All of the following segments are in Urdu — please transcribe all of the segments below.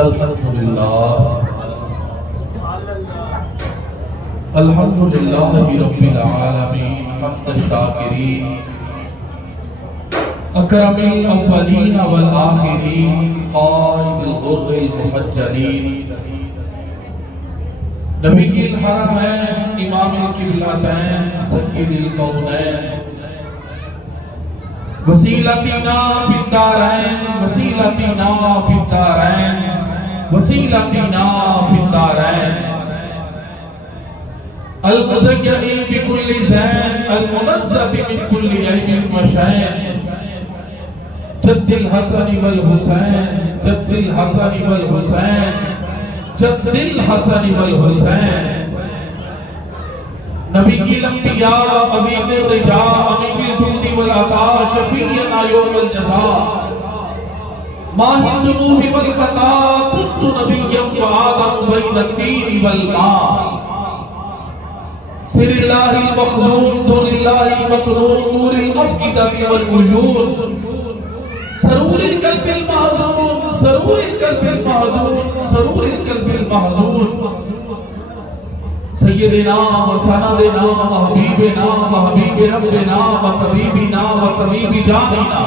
الحمدللہ رب العالمین حمد الشاکرین اکرم الاولین والآخرین قائد الغر المحجلین نبی الحرمین امام القبلتین سید الکونین وسیلتنا فی الدارین وسیلتنا فی الدارین وسیلتنا فی الدارین المزین بکل زین المنزہ من کل عیب و شین جد الحسن والحسین جد الحسن والحسین جد الحسن والحسین نبی کی الانبیاء امین الرجاء امین الجود والعطاء شفیعنا یوم الجزاء ماہی الذنوب والخطا كنت نبیا وآدم بین التین والماء سر اللہ المخزون دون اللہ المکنون نور الافئدة والعیون سرور القلب المحزون سرور القلب المحزون سرور القلب المحزون سیدنا و سندنا و حبیبنا و حبیب ربنا و طبیبنا و طبیب جاننا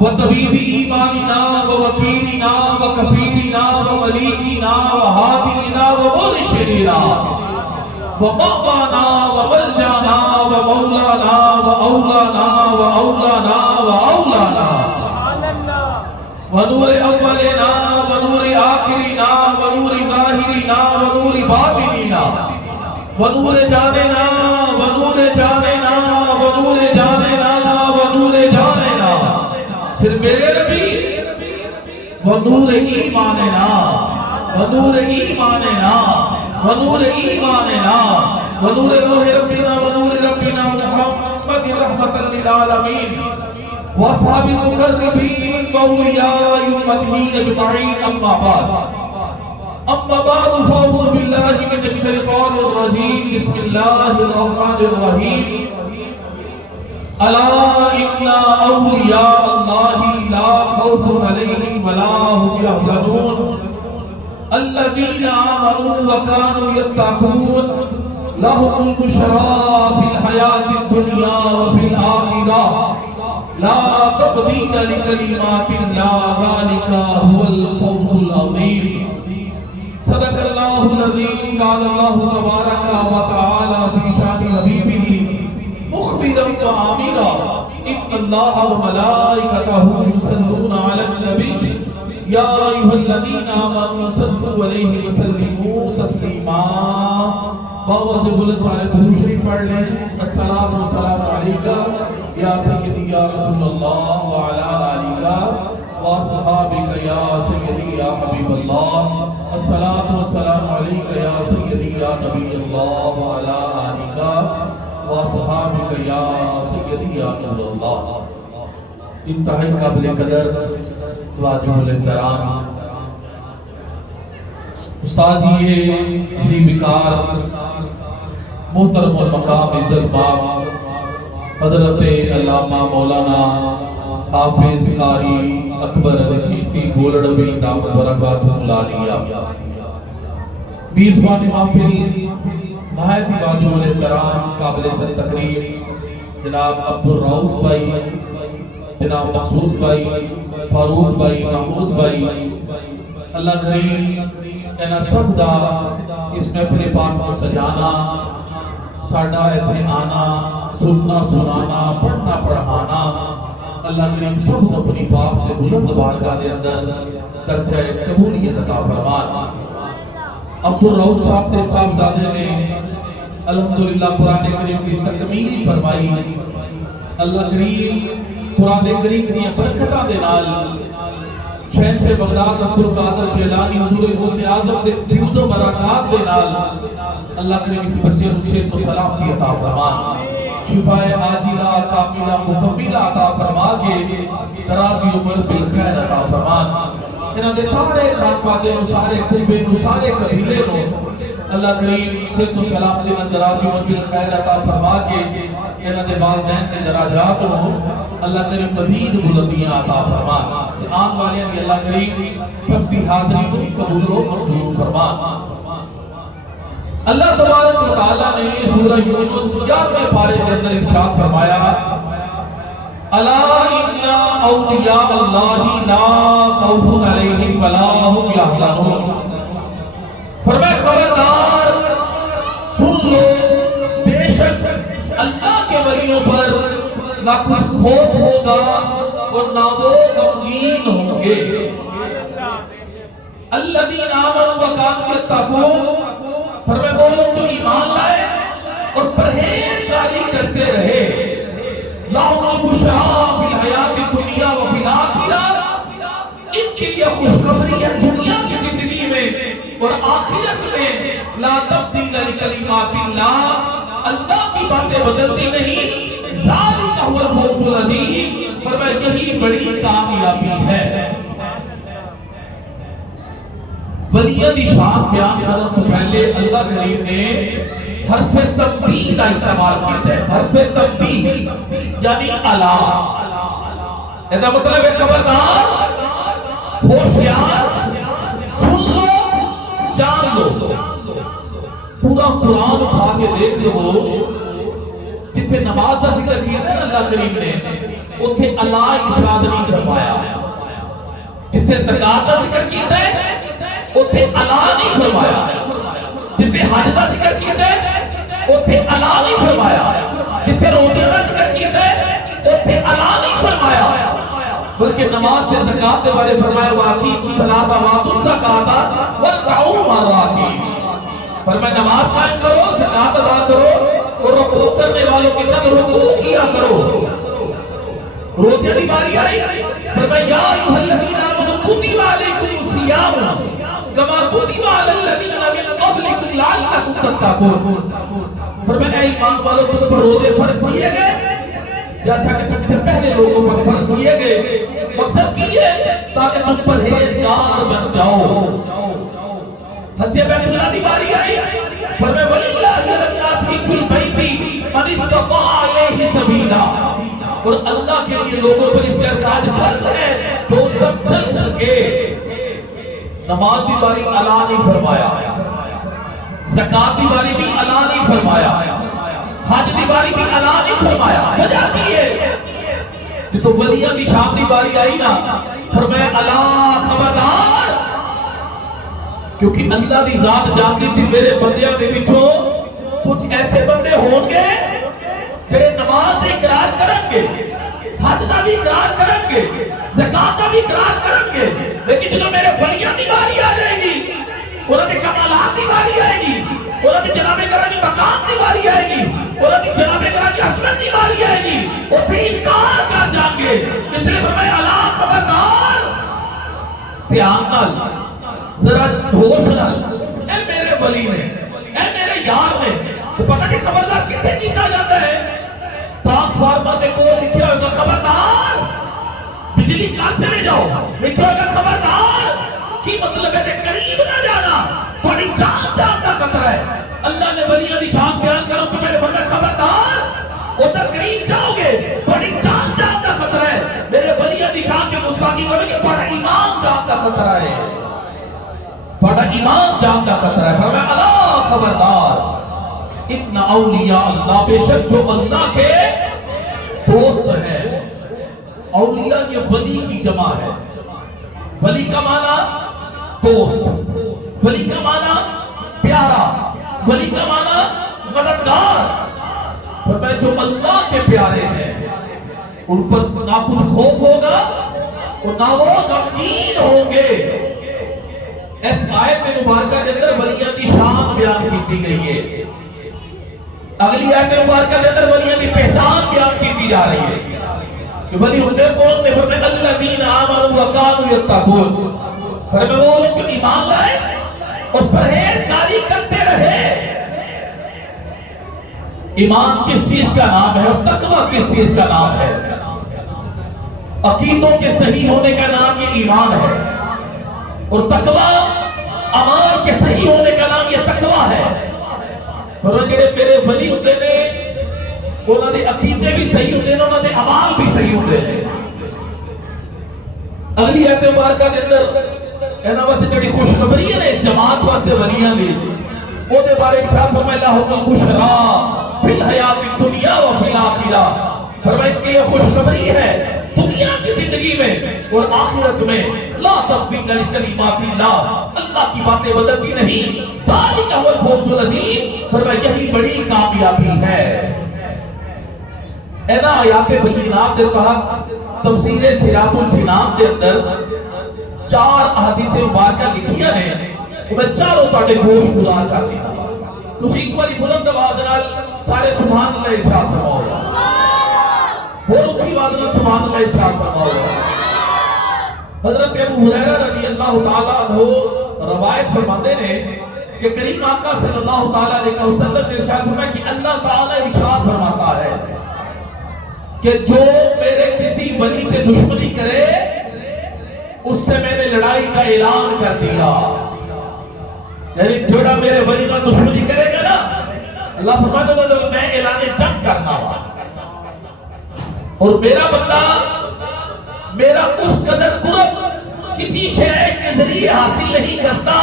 و طبیب ایماننا و وکیلنا و کفیلنا و ملیکنا و حادینا و مرشدنا و مأوانا و ملجانا و مولانا و اولانا و اولانا و اولانا و نور اولنا و نور آخرنا و نور ظاہرنا و نور باطننا و نور جاننا و نور جاننا و نور جاننا و نور جاننا پھر میرے نبی و نور ایماننا و نور ایماننا و نور ایماننا و نور روح ربنا و نور ربنا محمد رحمت للعالمین واصحاب المقربین واولیاء امته اجمعین اما بعد فاعوذ باللہ من الشیطان الرجیم بسم اللہ الرحمن الرحیم الا ان اولیاء اللہ لا خوف علیہم ولا هم يحزنون الذین آمنوا وكانوا يتقون لهم البشرى في الحیاة الدنیا وفي الآخرة لا تبدیل لکلمات اللہ ذالک هو الفوز العظیم صدق اللہ العظیم قال اللہ تبارک و تعالی فی شان حبیبہ مخبرا و آمرا ان اللہ و ملائکتہ یصلون علی النبی یا ایھا الذین آمنوا صلوا علیہ وسلموا تسلیما باوز بول سارے درود شریف پڑھ لیں الصلاۃ والسلام علیکہ یا سیدی یا رسول اللہ وعلی آلہ واصحابہ یا سیدی یا حبیب اللہ الصلاۃ والسلام علیکہ یا سیدی یا نبی اللہ وعلی آلہ واصحابہ یا سیدی یا نور اللہ انتہائی قابل قدر واجب الاحترام استاذ یہ ذی وقار محترم المقام عزت مآب حضرت علامہ مولانا حافظ قاری اکبر علی چشتی گولڑوی دامت برکاتہ العالیہ میزبان محفل نہایت واجب الاحترام قابل سر تقریب جناب عبدالرؤوف بھائی جناب مقصود بھائی فاروق بھائی محمود بھائی اللہ کریم اینا سب دا اس محفل پاک کو سجانا ساڑھا ایتھے آنا سننا سنانا پڑھنا پڑھانا اللہ کریم سب اپنی پاک کے بلند بارگاہ دے اندر درجہ قبولیت عطا فرمان عبدالرؤوف صاحب کے صاحبزادے نے الحمدللہ قرآن کریم کی تکمیل فرمائی اللہ کریم قرآن کریم کی برکتہ دے نال شہن سے بغداد عبدالقادر جیلانی حضور غوث اعظم دے فیوز و برکات دے نال اللہ کریم اس بچے سے تو سلامتی عطا فرمان شفاء عاجلہ کاملہ مکملہ عطا فرما کے درازی عمر بالخیر عطا فرمان انہاں دے سارے خانفادے نو سارے قربے نو سارے قبیلے نو اللہ کریم سے تو سلامتی اندراجی و بالخیر عطا فرما کے انہاں دے والدین دے درجات نو اللہ کریم مزید بلندیاں عطا فرما تے آن والے دی اللہ کریم سب دی حاضری کو قبول و منظور فرما۔ اللہ تبارک و تعالی نے سورہ یونس 11ویں پارے کے اندر ارشاد فرمایا الا ان اولیاء اللہ لا خوف علیہم ولا هم یحزنون، فرمایا خبردار سن لو بے شک اللہ کے ولیوں پر نہ کچھ خوف ہوگا اور نہ وہ غمگین ہوں گے۔ الذین آمنوا وکانوا یتقون، فرمایا وہ لوگ جو ایمان لائے اور پرہیزگاری کرتے رہے، لہم البشریٰ فی الحیات الدنیا وفی الآخرہ، ان کے لیے خوشخبری ہے دنیا کی زندگی میں اور آخرت میں، لا تبدیل لکلمات اللہ، اللہ کی باتیں بدلتی نہیں، ذالک هو الفوز العظیم، فرمایا یہی بڑی کامیابی ہے۔ ولیوں کی شان بیان کرنے تو پہلے اللہ کریم نے حرف تنبیہ کا استعمال کیا ہے، حرف تنبیہ یعنی الا، اس کا مطلب ہے خبردار، ہوشیار، سن لو، جان لو۔ پورا قرآن اٹھا کے دیکھ لو، جتنے نماز کا ذکر کیا ہے اللہ کریم نے اتنے الا ارشاد نہیں فرمایا، جتنے زکات کا ذکر کیا ہے اتنے الا نہیں فرمایا، جتنے حج کا ذکر کیا ہے اتنے الا نہیں فرمایا، جتنے روزے کا ذکر کیا ہے اتنے الا نہیں فرمایا، بلکہ نماز سے زکات کے بارے فرمایا واقعی صلاۃ واتو الزکات وارکعوا مع الراکعین، فرمایا نماز قائم کرو، زکات ادا کرو اور رکوع کرنے والوں کے ساتھ رکوع کیا کرو۔ روزے کی باری آئی، فرمایا یا ایھا الذین آمنوا کتب علیکم الصیام کما کتب علی الذین من قبلکم لعلکم تتقون، فرمایا اے ایمان والو تم پر روزے فرض کیے گئے جیسا کہ تم سے پہلے لوگوں پر فرض کیے گئے، مقصد کیے تاکہ تم پرہیزگار بن جاؤ۔ حج بیت اللہ کی باری آئی، فرمایا وَلِلَّهِ عَلَى النَّاسِ حِجُّ الْبَيْتِ مَنِ اسْتَطَاعَ إِلَيْهِ سَبِيلًا، اور اللہ کے لیے لوگوں پر اس کا کاج فرض ہے جو اس تک چل سکے۔ نماز کی باری الا نہیں فرمایا، زکات کی باری بھی الا نہیں فرمایا، حج کی باری بھی الا نہیں فرمایا، وجہ کی ہے کہ تو ولیوں کی شان کی باری آئی نا، فرمایا الا خبردار، کیونکہ اللہ دی ذات جانتی سی میرے بندیاں دے وچوں کچھ ایسے بندے ہوں گے جڑے نماز کا اقرار کریں گے، حج کا بھی اقرار کریں گے، زکات کا بھی اقرار کریں گے، لیکن جب میرے ولیوں کی باری آ جائے گی، انہوں نے کمالات کی باری آئے گی، انہوں نے جناب گرامی مقام کی باری آئے گی، انہوں نے جناب گرامی عصمت کی باری آئے گی، وہ پھر انکار کر جائیں گے۔ اس لیے فرمایا الا خبردار، دھیان نال، ذرا ہوش نال، اے میرے ولی نے، اے میرے یار نے، تو پتہ نہیں خبردار کتنے کیتا جاتا ہے، ٹرانسفارمر میں کوئی لکھیا ہوگا خبردار، بجلی کان سے لے جاؤ، لکھیا ہوگا خبردار، کی مطلب ہے کہ قریب نہ جانا، تھوڑی جان کا خطرہ ہے۔ اللہ نے ولیوں کی شان بیان کرو تو میرے فرمایا خبردار، ادھر قریب جاؤ گے تھوڑی جان کا خطرہ ہے، میرے ولیوں کی شان کے گستاخی کرو گے تھوڑا ایمان جان کا خطرہ ہے، تھوڑا ایمان جان کا خطرہ ہے۔ فرمایا الا خبردار، ان اولیاء اللہ، بے شک جو اللہ کے دوست ہیں۔ اولیاء یہ ولی کی جمع ہے، ولی کا معنی دوست، ولی کا معنی پیارا، ولی کا معنی مددگار، فرمایا جو اللہ کے پیارے ہیں ان پر نہ کچھ خوف ہوگا اور نہ وہ غمگین ہوں گے۔ اس آیت میں مبارکہ کے اندر ولیوں کی شان بیان کی گئی ہے، اگلی آیت میں مبارکہ کے اندر ولیوں کی پہچان بیان کی جا رہی ہے کہ ولی ہوتے کون نے؟ فرمایا الذین آمنوا وکانوا یتقون، فرمایا وہ لوگ جو ایمان لائے اور پرہیزگاری کرتے رہے۔ ایمان کس چیز کا نام ہے اور تقوی کس چیز کا نام ہے؟ عقیدوں کے صحیح ہونے کا نام یہ ایمان ہے، اور تقوی اعمال کے صحیح ہونے کا نام یہ تقوی ہے۔ فرمایا جڑے میرے ولی ہوندے نے انہاں دے عقیدے بھی صحیح ہوندے نے انہاں دے اعمال بھی صحیح ہوندے نے. اگلی آیت مبارکہ دے اندر انہاں واسطے جڑی خوشخبری ہے نا جماعت واسطے ولیاں دی او دے بارے ارشاد فرمایا لہم البشرا فی الحیات الدنیا و فی الاخرہ. فرمایا ان کے لیے خوشخبری ہے دنیا کی زندگی میں اور آخرت میں. لا تبدیل لکلمات اللہ, اللہ کی باتیں بدلتی نہیں. ذالک هو الفوز العظیم. فرمایا یہی بڑی کامیابی ہے. اے نا آیات بینات دے تحت تفسیر صراط الجنان دے اندر 4 احادیث مبارکہ لکھیاں نے میں چاروں تاڑے گوش گزار کر دیتا. تسی ایک باری بلند آواز نال سارے سبحان اللہ ارشاد فرماؤ, اور اچھی آواز نال سبحان اللہ ارشاد فرماؤ. حضرت ابو ہریرہ رضی اللہ تعالیٰ عنہ روایت فرماتے ہیں کہ کریم آقا صلی اللہ تعالیٰ علیہ وسلم نے ارشاد فرمایا کہ اللہ تعالیٰ ارشاد فرماتا ہے کہ جو میرے کسی ولی سے دشمنی کرے اس سے میں نے لڑائی کا اعلان کر دیا. یعنی جوڑا میرے ولی کا دشمنی کرے گا نا اللہ فرماتا ہے میں اعلان جنگ کرنا ہوا. اور میرا بندہ میرا اس قدر قرب کسی شے کے ذریعے حاصل نہیں کرتا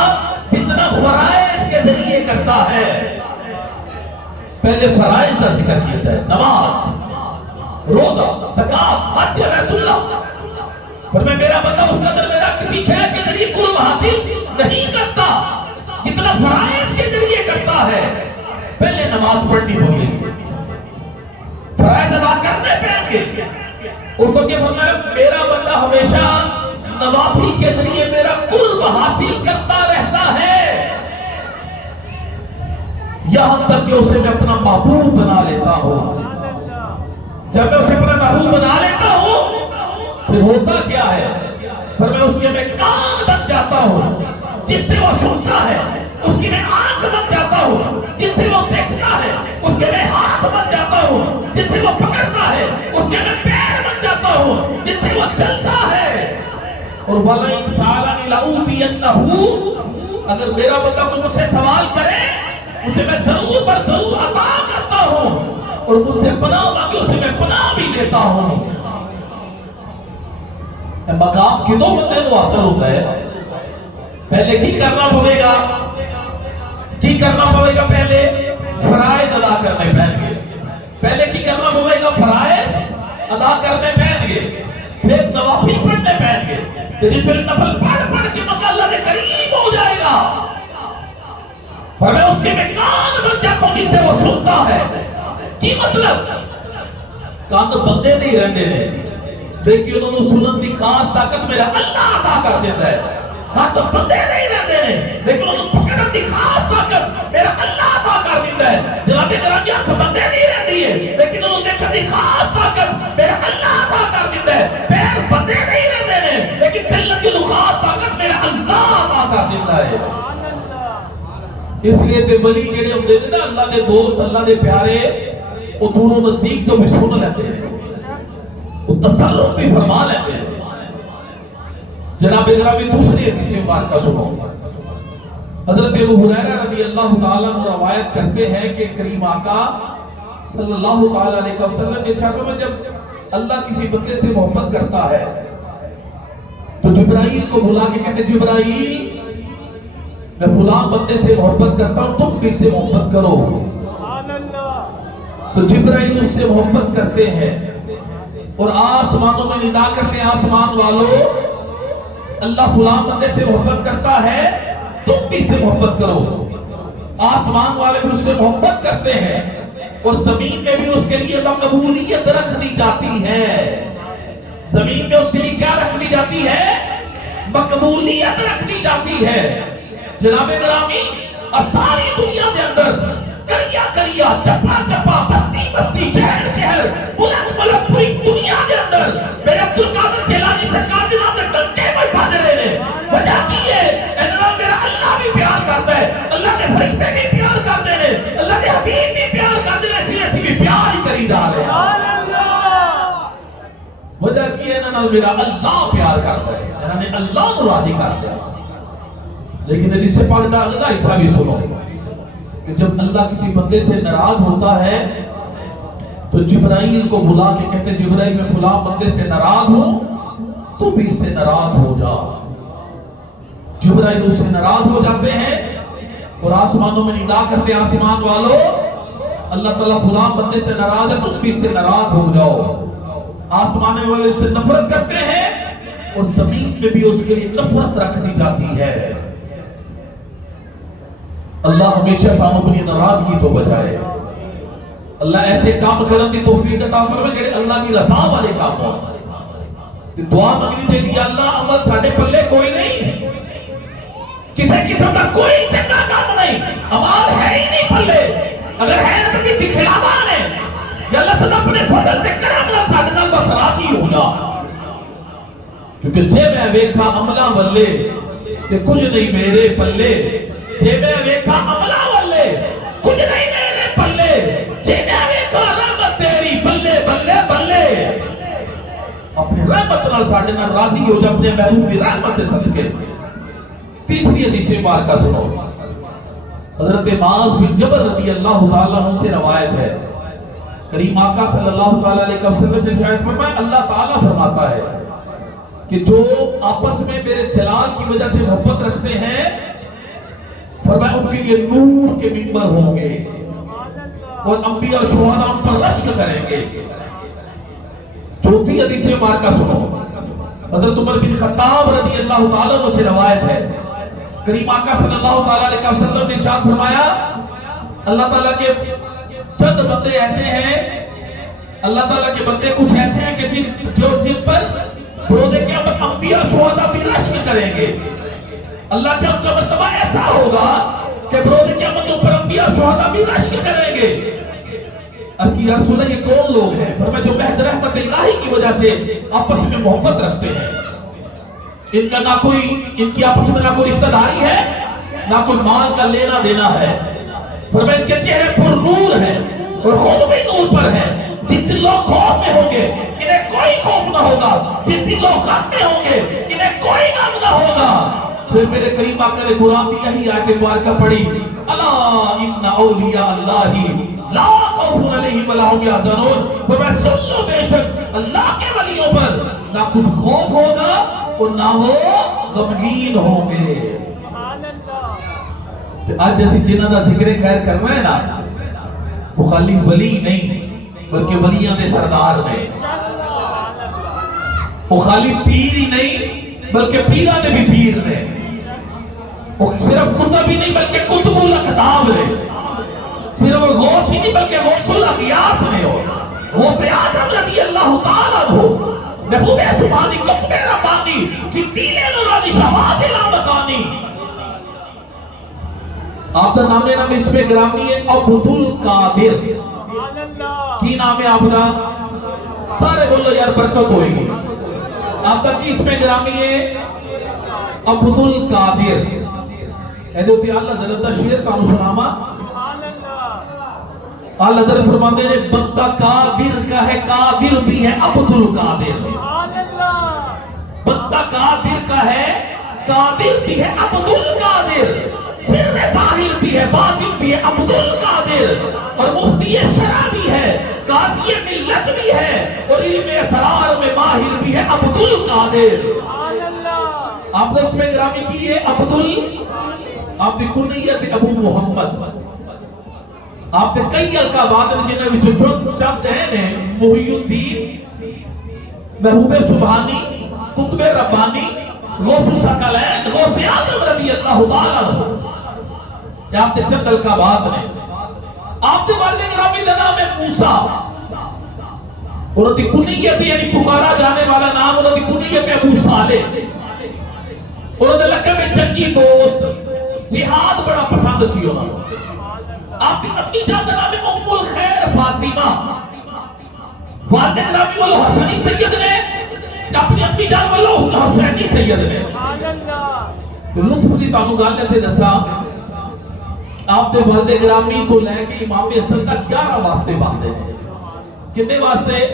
جتنا فرائض کے ذریعے کرتا ہے. پہلے فرائض کا ذکر کیا ہے, نماز, روزہ, زکات, حج, بیت اللہ. فرمایا میرا بندہ اس قدر میرا کسی شے کے ذریعے قرب حاصل نہیں کرتا جتنا فرائض کے ذریعے کرتا ہے. پہلے نماز پڑھنی ہوگی, فرائض ادا کرنے پڑیں گے. اس کو کیا فرمایا میرا بندہ ہمیشہ نوافل کے ذریعے میرا قرب حاصل کرتا رہتا ہے یہاں تک کہ اسے میں اپنا محبوب بنا لیتا ہوں. جب میں اسے اپنا محبوب بنا لیتا ہوں پھر ہوتا کیا ہے, پھر میں اس کے میں کان بن جاتا ہوں جس سے وہ سنتا ہے, اس کی میں آنکھ بن جاتا ہوں جس سے وہ دیکھتا ہے, اس کے میں ہاتھ بن جاتا ہوں جس سے وہ پکڑتا ہے, اس کے میں پیر بن جاتا ہوں جس سے وہ چلتا ہے. اور وَلَئِن سَأَلَنِي لَأُوتِيَنَّهُ, اگر میرا بندہ کو مجھ سے سوال کرے اسے میں ضرور پر ضرور عطا کرتا ہوں, اور مجھ سے پناہ مانگے اسے میں پناہ بھی دیتا ہوں. مقام کتوں بندے کو حاصل ہوتا ہے؟ پہلے کی کرنا پڑے گا, کی کرنا پڑے گا, پہلے فرائض ادا کرنے پہن گے. پہلے کی کرنا پڑے گا, فرائض ادا کرنے پہن گے, پھر نوافل پڑھنے پہن گے, پھر نفل پڑھ کے مگر اللہ کے قریب ہو جائے گا. اور میں اس کے میں کان بن جاتا ہوں جس سے وہ سنتا ہے. کی مطلب کان تو بندے نہیں رہتے ہیں لیکن انہوں نے سنن دی خاص طاقت میرا اللہ عطا کر دیتا ہے. کان تو بندے نہیں رہتے ہیں لیکن انہوں نے پکڑن دی خاص طاقت میرا اللہ عطا کر دیتا ہے. جناب کرام آنکھ بندے نہیں رہتی ہے لیکن انہوں نے دیکھن دی خاص طاقت میرا اللہ عطا کر دیتا ہے. پیر بندے نہیں رہتے ہیں لیکن چلن کی خاص طاقت میرا اللہ عطا کر دیتا ہے. اس لیے تے ولی جڑے ہوندے نے نا اللہ دے دوست, اللہ دے پیارے, وہ دور و نزدیک تو بھی سن لیتے ہیں, وہ تصرف بھی فرما لیتے ہیں. جناب گرامی دوسری حدیث مبارکہ سنو. حضرت ابو ہریرہ رضی اللہ تعالیٰ عنہ روایت کرتے ہیں کہ کریم آقا صلی اللہ تعالیٰ علیہ وسلم کے چھاپے میں جب اللہ کسی بندے سے محبت کرتا ہے تو جبرائیل کو بلا کے کہتے جبرائیل میں فلاں بندے سے محبت کرتا ہوں, تم بھی اس سے محبت کرو. تو جبرائیل اس سے محبت کرتے ہیں اور آسمانوں میں ندا کرتے ہیں آسمان والوں اللہ فلاں بندے سے محبت کرتا ہے تم بھی اس سے محبت کرو. آسمان والے بھی اس سے محبت کرتے ہیں اور زمین میں بھی اس کے لیے مقبولیت رکھ دی جاتی ہے. زمین میں اس کے لیے کیا رکھ دی جاتی ہے؟ مقبولیت رکھ دی جاتی ہے. جناب گرامی ساری دنیا کے اندر کریا کریا, چپا چپا, بستی بستی, شہر شہر, ملک ملک, پوری دنیا کے اندر میرے عبدالقادر جیلانی سرکار کے نام میں ڈنکے میں بج رہے ہیں. وجہ کی ہے میرا اللہ بھی پیار کرتا ہے, اللہ کے فرشتے بھی پیار کرتے ہیں, اللہ کے حبیب بھی پیار کرتے ہیں, اسی اسی بھی پیار ہی کری جا رہے ہیں. وجہ کی ہے میرا اللہ پیار کرتا ہے, انہوں نے اللہ کو راضی کرتا ہے. لیکن حدیث پاک کا اگلا حصہ بھی سنو. کہ جب اللہ کسی بندے سے ناراض ہوتا ہے تو جبرائیل کو بلا کے کہتے ہیں جبرائیل میں فلاں بندے سے ناراض ہوں تو بھی اس سے ناراض ہو جا. جبرائیل اس سے ناراض ہو جاتے ہیں اور آسمانوں میں ندا کرتے ہیں آسمان والو اللہ تعالیٰ فلاں بندے سے ناراض ہے تم بھی اس سے ناراض ہو جاؤ. آسمان والے اس سے نفرت کرتے ہیں اور زمین میں بھی اس کے لیے نفرت رکھ دی جاتی ہے. اللہ ہمیشہ سانوں اپنی ناراضگی تو بچائے. اللہ ایسے کام کرنے کی توفیق عطا فرمائے کہ اللہ کی رضا والے کام ہو. دعا مانگنی چاہیے اللہ عمل ساڈے پلے کوئی نہیں, کسی قسم کا کوئی چنگا کام نہیں, عمل ہے ہی نہیں پلے. اگر ہے تو بھی دکھلاوا ہے یا اللہ صلی اپنے فضل تے کرم نال ساڈے نال بس راضی ہو جا. کیونکہ جے میں ویکھا عملاں والے تے کچھ نہیں میرے پلے, جے میں ویکھا عملاں والے کچھ نہیں میرے پلے, جے میں ویکھا رحمت تیری بلے بلے بلے. اپنے رحمت نال ساڈے نال راضی ہو جا اپنے محبوب دی رحمت دے صدقے. تیسری حدیث مبارکہ سنو. حضرت معاذ بن جبل رضی اللہ تعالیٰ عنہ سے روایت ہے, کریم آقا صلی اللہ تعالیٰ علیہ وسلم نے ارشاد فرمایا اللہ تعالیٰ فرماتا ہے کہ جو آپس میں میرے جلال کی وجہ سے محبت رکھتے ہیں فرمایا ان کے لیے نور کے منبر ہوں گے اور انبیاء اور شہداء ان پر رشک کریں گے. چوتھی حدیث مبارکہ سنو. حضرت عمر بن خطاب رضی اللہ تعالیٰ عنہ سے روایت ہے, کریم آقا صلی اللہ تعالیٰ علیہ وسلم نے ارشاد فرمایا اللہ تعالیٰ کے چند بندے ایسے ہیں, اللہ تعالیٰ کے بندے کچھ ایسے ہیں کہ جن پر بروز قیامت انبیاء شہداء بھی رشک کریں گے. اللہ کا ان کا مرتبہ ایسا ہوگا کہ بروز قیامت ان پر انبیاء شہداء بھی رشک کریں گے. اس کی یا رسول اللہ یہ کون لوگ ہیں؟ فرمایا جو محض رحمت الہی کی وجہ سے آپس میں محبت رکھتے ہیں. ان کا نہ کوئی ان کی آپس میں نہ کوئی رشتہ داری ہے نہ کوئی مال کا لینا دینا ہے. فرمایا ان کے چہرے پر نور ہے اور خود بھی نور پر ہے. جس دن لوگ خوف میں ہوں گے انہیں کوئی خوف نہ ہوگا, جس دن لوگ غم میں ہوں گے انہیں کوئی غم نہ ہوگا. پھر میرے کریم آقا نے قرآن کی یہی آیت مبارکہ پڑھی, الا ان اولیاء اللہ لا خوف علیہم ولا هم یحزنون. فرمایا سن لو بے شک اللہ کے ولیوں پر نہ کچھ خوف ہوگا اور نہ وہ غمگین ہوں گے. آج جیسی جنہ دا ذکر خیر کرنا ہے نا وہ خالی ولی نہیں بلکہ ولیاں دے سردار نے, وہ خالی پیر ہی نہیں بلکہ پیران دے بھی پیر نے, وہ صرف کتب ہی نہیں بلکہ کتب الاقدام نے, صرف غوث ہی نہیں بلکہ غوث الاغیاث نے, غوث اعظم رضی اللہ تعالیٰ عنہ محبوب سبحانی قطب ربانی کی دین نورانی شواز لامکانی. آپ کا نام اس میں گرامی ہے عبد القادر. کی نام ہے آپ کا؟ سارے بولو یار برکت ہوئے گی. آپ کا کی اس میں گرامی ہے عبد القادر. حضرت اللہ زلدہ شیر کام سناما. اللہ حضرت فرماتے ہیں بندہ قادر کا ہے, قادر بھی ہے عبد القادر. بندہ قادر کا ہے, قادر بھی ہے عبد القادر. سر ظاہر بھی ہے, باطن بھی ہے عبد القادر. اور مفتی شرع بھی ہے, قاضی ملت بھی ہے اور علم اسرار میں ماہر بھی ہے عبد القادر. آپ نے اس میں گرامی کی ہے آپ نے کنیت ابو محمد. آپ نے کئی القابات جنہیں بھی جو چند ہیں محی الدین, محبوب سبحانی, قطب ربانی, غوث ثقلین, غوث اعظم رضی اللہ تعالیٰ عنہ. آپ نے چند القابات نے. آپ نے والد گرامی کا نام ہے موسیٰ. انہوں نے کنیت یعنی پکارا جانے والا نام انہوں نے کنیت ابو صالح. انہوں نے لقب میں جنگی دوست, جہاد بڑا پسند سی انہوں نے. آپ کی اپنی جان کا نام ہے ام الخیر فاطمہ. والد گرامی والو حسنی سید نے, اپنی اپنی جان والو حسینی سید نے. لطف دی تانوں گل تے دسا آپ دے والد گرامی تو لے کے امام حسن تک 11 واسطے باندھے ہیں. کتنے واسطے؟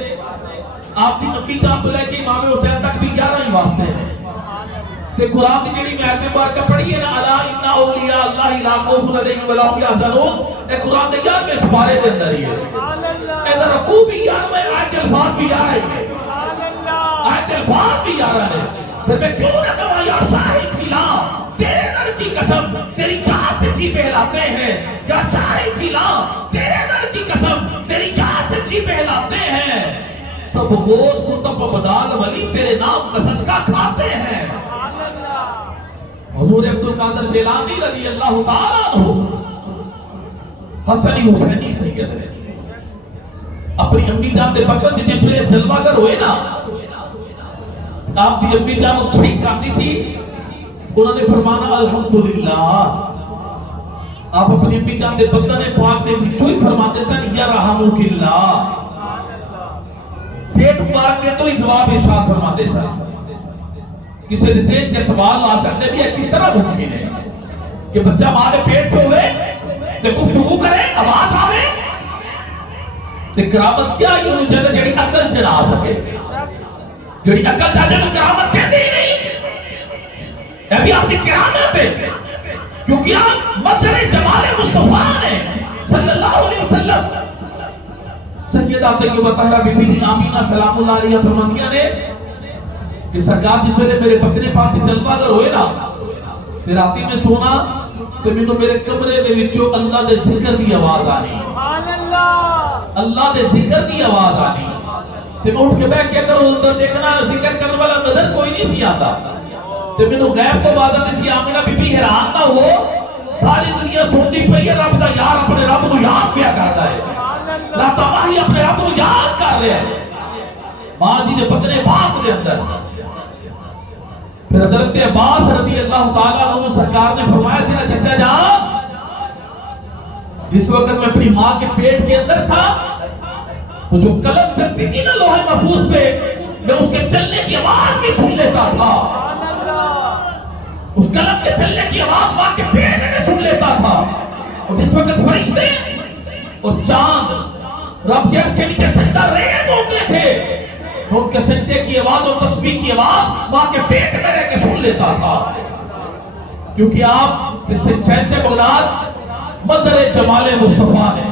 آپ دی اپنی جان تو لے کے امام حسین تک بھی 11 ہی واسطے ہیں. تے قرآن کی جڑی میں آیت مبارکہ پڑھی ہے نا, الا ان اولیاء اللہ اللہ لا خوف علیہم ولا هم يحزنون، اے قرآن نے 11ویں سپارے کے اندر ہی ہے، ادھر رکوع بھی 11ویں، آیت الفاظ بھی 11 ہے، آیت الفاظ بھی 11 ہے۔ پھر میں کیوں نہ کہا یا شاہد جھیلا تیرے در کی قسم تیری یاد سے جی بہلاتے ہیں، یا شاہد جھیلا تیرے در کی قسم تیری یاد سے جی بہلاتے ہیں، سب گوز کتب بدال ولی تیرے نام کا صدقہ کھاتے ہیں۔ حضور عبدالقادر جیلانی رضی اللہ تعالیٰ عنہ حسنی حسینی سید ہے، اپنی امی جان دے بطن جس میں جلوہ گر ہوئے نا، آپ دی امی جان چھینک کرنی سی، انہوں نے فرمانا الحمدللہ، آپ اپنی امی جان دے بطن پاک دے بھی چوئی فرماتے سن یرحمک اللہ، پیٹ مبارک میں تو ہی جواب ارشاد فرماتے سن۔ کسی نے ذہن سے سوال آ سکتے بھی ہے کس طرح ممکن ہے کہ بچہ ماں نے پیٹ پہ ہوئے تے گفتگو کرے آواز آوے تے کرامت کیا ہی انہوں جنہیں جڑی عقل سے نہ آ سکے، جڑی عقل چاہتے ہیں کرامت کہتے ہی نہیں، یہ بھی آپ کی کرامت ہے کیونکہ آپ مظہر جمال مصطفیٰ ہیں صلی اللہ علیہ وسلم۔ سیدہ طیبہ طاہرہ بی بی آمینہ سلام اللہ علیہ فرماندیاں نے کہ سرکار جس ویلے میرے پتنے پاک جلوہ گر ہوئے نا تے راتی میں سونا تے مینوں میرے کمرے دے وچوں اللہ دے ذکر دی آواز آنی، اللہ دے ذکر دی آواز آنی تے میں اٹھ کے بیٹھ کے اگر اندر دیکھنا ذکر کرنے والا نظر کوئی نہیں سی آتا تے مینوں غیب تو بات نہیں سی۔ آمینہ بی بی حیران نہ ہو، ساری دنیا سنتی پئی ہے رب دا یار اپنے رب کو یاد پیا کرتا ہے، رب دا ماہی اپنے رب کو یاد کر رہا ہے ماں جی نے پتنے پاک دے اندر۔ پھر حضرت عباس رضی اللہ تعالیٰ عنہ سرکار نے فرمایا سی نا چچا جان، جس وقت میں اپنی ماں کے پیٹ کے اندر تھا تو جو قلم چلتی تھی نا لوح محفوظ پہ میں اس کے چلنے کی آواز بھی سن لیتا تھا، اس قلم کے چلنے کی آواز ماں کے پیٹ میں سن لیتا تھا۔ اور جس وقت فرشتے اور چاند رب کے عرش کے نیچے سجدہ رہے ہوتے تھے ان کے سجدے کی آواز اور تسبیح کی آواز ماں کے پیٹ میں رہ کے سن لیتا تھا، کیونکہ آپ اس شہر سے بغداد مظہر جمال مصطفیٰ نے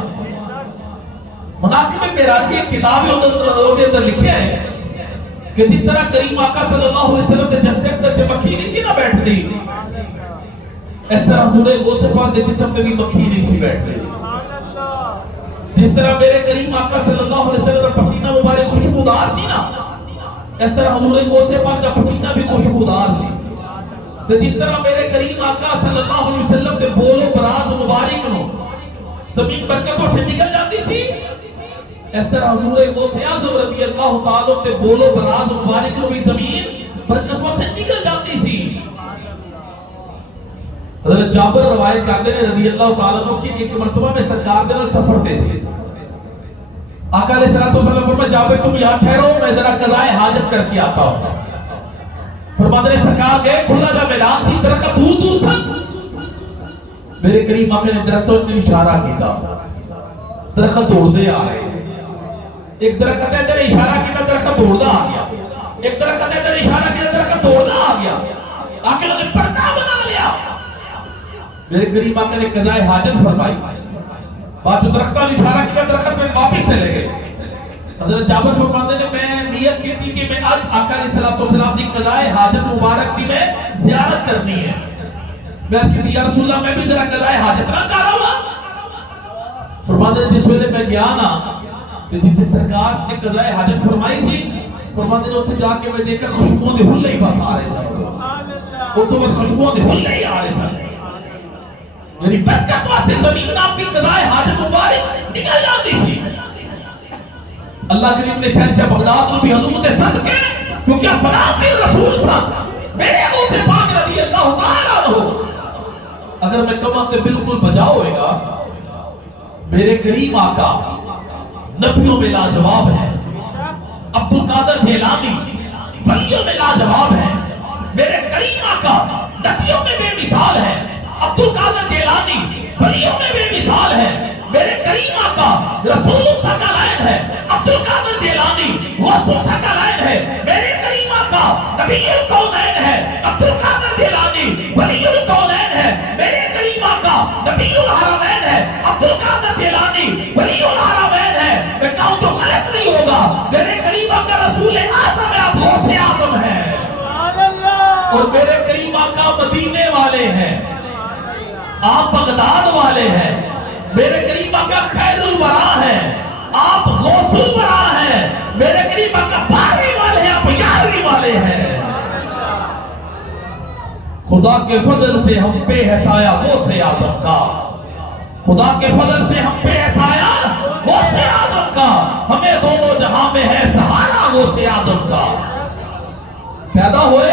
مناقب معراج کی کتاب کے اندر لکھے ہیں کہ جس طرح کریم آقا صلی اللہ علیہ وسلم کے جسد سے مکھی نہیں سی نہ بیٹھتی، اس طرح حضور غوث پاک کے جسم سے بھی مکھی نہیں سی بیٹھتی، جس طرح میرے کریم آقا صلی اللہ علیہ وسلم کا پسینہ مبارک خوشبودار سی نا، اس طرح حضور غوث پاک کا پسینہ بھی خوشبودار سی، تو جس طرح میرے کریم آقا صلی اللہ علیہ وسلم کے بولو براز مبارک نو زمین برکتوں سے نکل جاتی سی، اس طرح حضور غوث اعظم رضی اللہ تعالیٰ کے بولو براز مبارک نو بھی زمین برکتوں سے نکل جاتی سی۔ حضرت جابر روایت کرتے ہیں رضی اللہ تعالیٰ عنہ کی ایک مرتبہ میں سرکار دے نال سفر تے سی، آقا علیہ الصلوۃ والسلام فرمایا جابر تم یہاں ٹھہرو میں ذرا قضائے حاجت کر کے آتا ہوں۔ فرماتے ہیں سرکار گئے، کھلا جا میدان سی، درخت دور دور سن، میرے کریم آقا نے درختوں نے اشارہ کیتا، درخت دوڑتے آ رہے، ایک درخت ہے ادھر اشارہ کیتا درخت دوڑتا آ گیا، ایک درخت ہے ادھر اشارہ کیتا درخت دوڑتا آ گیا، آقا نے پردہ بنا لیا، میرے کریم آقا نے قضائے حاجت فرمائی، بعد جو درختوں نے اشارہ کیا درخت میں واپس چلے گئے۔ حضرت جابر فرماتے ہیں میں نیت کی تھی کہ میں آج آقا علیہ الصلوۃ والسلام کی قضائے حاجت مبارک کی میں زیارت کرنی ہے، میں اس کی تھی یا رسول اللہ میں بھی ذرا قضائے حاجت نہ کر رہا ہوں۔ فرماتے ہیں جس ویلے میں گیا نا کہ جتنے سرکار نے قضائے حاجت فرمائی سی، فرماتے ہیں اتنے جا کے میں دیکھا خوشبوؤں دے ہلے ہی بس آ رہے سن، اتنے بس خوشبوؤں دے ہلے ہی آ رہے سن، یعنی برکت واسطے زمین آپ کی قضائے حاجت مبارک نکل جاتی سی۔ اللہ کریم نے شہنشاہ بغداد کو بھی حضور دے صدقے کیونکہ فنا فی رسول صاحب میرے غوث پاک رضی اللہ تعالیٰ عنہ اگر میں کہوں تے بالکل بجا ہوئے گا، میرے کریم آقا نبیوں میں لاجواب ہے، عبدالقادر جیلانی ولیوں میں لاجواب ہے، میرے کریم آقا نبیوں میں بے مثال ہے، عبدالقادر جیلانی ولیوں میں بے مثال ہے، میرے کریم آقا رسول اللہ کا لائن ہے، عبدالقادر جیلانی غوث کا لائن ہے، میرے کریم آقا نبی الکونین ہے، عبدالقادر جیلانی ولی الکونین ہے، میرے کریم آقا آپ بغداد والے ہیں، میرے قریب آقا خیر الورا ہیں، آپ غوث الورا ہیں، میرے قریب آقا 12ویں والے ہیں، آپ 11ویں والے ہیں۔ خدا کے فضل سے ہم پہ ہے سایہ غوث اعظم کا، خدا کے فضل سے ہم پہ ہے سایہ غوث اعظم کا، ہمیں دونوں جہاں میں ہے سہارا غوث اعظم کا۔ پیدا ہوئے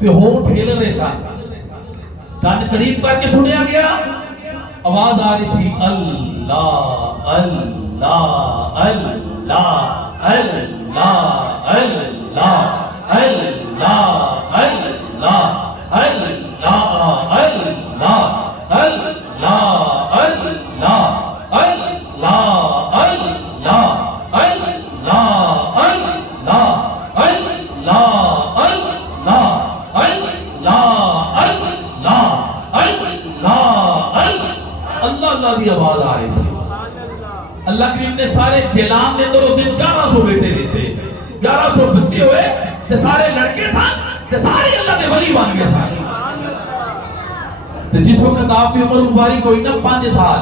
تو ہونٹ ہل رہے ساتھ، کان قریب کر کے سنیا گیا، آواز آ رہی سی اللہ اللہ اللہ اللہ اللہ اللہ آواز آ رہی سی۔ اللہ کریم نے سارے جیلان دے دو دن 1100 بیٹے دیتے، 1100 بچے ہوئے تے سارے لڑکے سان تے سارے اللہ کے ولی بن گئے سارے۔ جس وقت آپ کی عمر مبارک ہوئی نا 5 سال،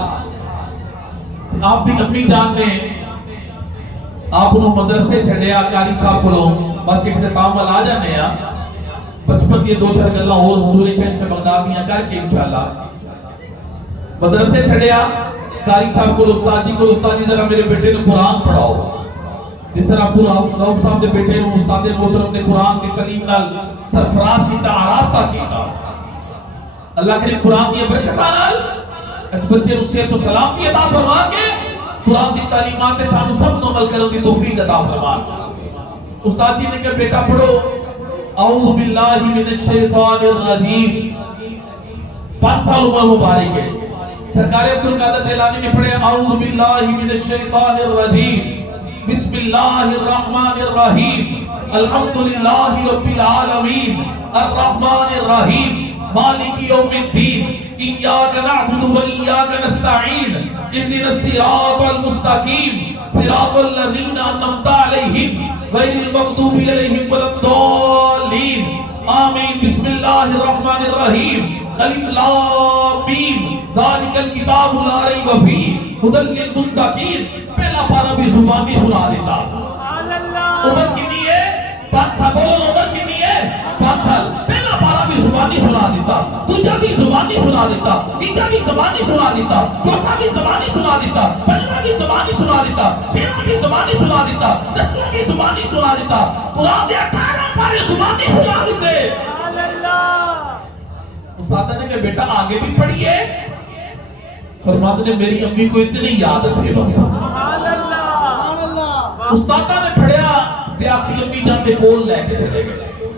آپ کی امی جان نے آپ انہوں مدرسے چھڑیا کاری صاحب کو بس اختتام والا آ جانے ہیں، بچپن کے 2-4 گلہ اور حضور چین سے بغدادیاں کر کے انشاءاللہ مدرسے چھڑیا کاری صاحب کو استاد جی ذرا میرے بیٹے نے قرآن پڑھاؤ، جس طرح رؤف صاحب کے بیٹے نے استاد محترم نے قرآن کی تعلیم نال سرفراز کیتا، آراستہ کیتا۔ اللہ کریم قرآن کی برکتاں نال اس بچے نوں صحت و سلامتی عطا فرما کے قرآن کی تعلیمات تے سانو سب نوں عمل کرن دی توفیق عطا فرما۔ استاد جی نے کہا بیٹا پڑھو اعوذ باللہ من الشیطان الرجیم، 5 سال عمر مبارک ہے۔ سرکار عبدالقادر جیلانی نے پڑھے اعوذ باللہ من الشیطان الرجیم بسم اللہ الرحمن الرحیم الحمدللہ رب العالمین الرحمن الرحیم مالک یوم الدین ایاک نعبد و ایاک نستعین اہدنا الصراط المستقیم صراط الذین انعمت علیہم غیر المغضوب علیہم ولا الضالین آمین۔ بسم اللہ الرحمن الرحیم الف لام میم ذالک الکتاب لا ریب فیہ ھدی للمتقین۔ پہلا پارہ بھی زبانی سنا دیتا۔ عمر کتنی ہے؟ 5 سال۔ بولو عمر کتنی ہے؟ 5 سال۔ پہلا پارہ بھی زبانی سنا دیتا، دوسرا بھی زبانی سنا دیتا، تیسرا بھی زبانی سنا دیتا، چوتھا بھی زبانی سنا دیتا، پنجواں بھی زبانی سنا دیتا، چھٹا بھی زبانی سنا دیتا، 10واں بھی زبانی سنا دیتا، قرآن کے 18 پارے زبانی سنا دیتے۔ استاد نے کہا بیٹا آگے بھی پڑھیے، فرماتے نے میری امی کو اتنی یاد تھے بس۔ استاد نے پڑھیا تے آپ کی امی جان کے کول لے کے چلے گئے،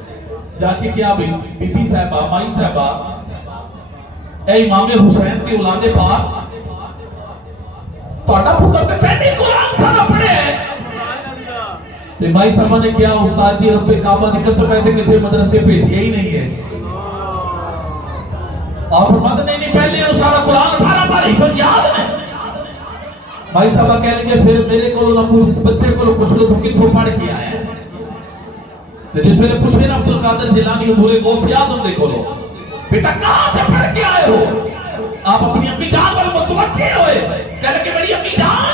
جا کے کیا بی بی صاحبہ مائی صاحبہ اے امام حسین کی اولاد پاک تہاڈا پتر تے پہلے قرآن سارا پڑھے ہے۔ تے مائی صاحبہ نے کیا استاد جی رب کعبہ دی قسم ہے تے کسی مدرسے بھیجیا ہی نہیں ہے۔ آپ فرماتے نہیں پہلے انہوں سارا قرآن 18 پارے حفظ یاد ہے۔ بھائی صاحبہ کہہ لیں گے پھر میرے کو نہ پوچھ، بچے کو پوچھ لو تو کتوں پڑھ کے آیا ہے۔ جس میں نے پوچھے نا عبدالقادر جیلانی حضور غوث اعظم دے کو لو بیٹا کہاں سے پڑھ کے آئے ہو؟ آپ اپنی امی جان پر متوجہ ہوئے، کہہ لیں کہ میری امی جان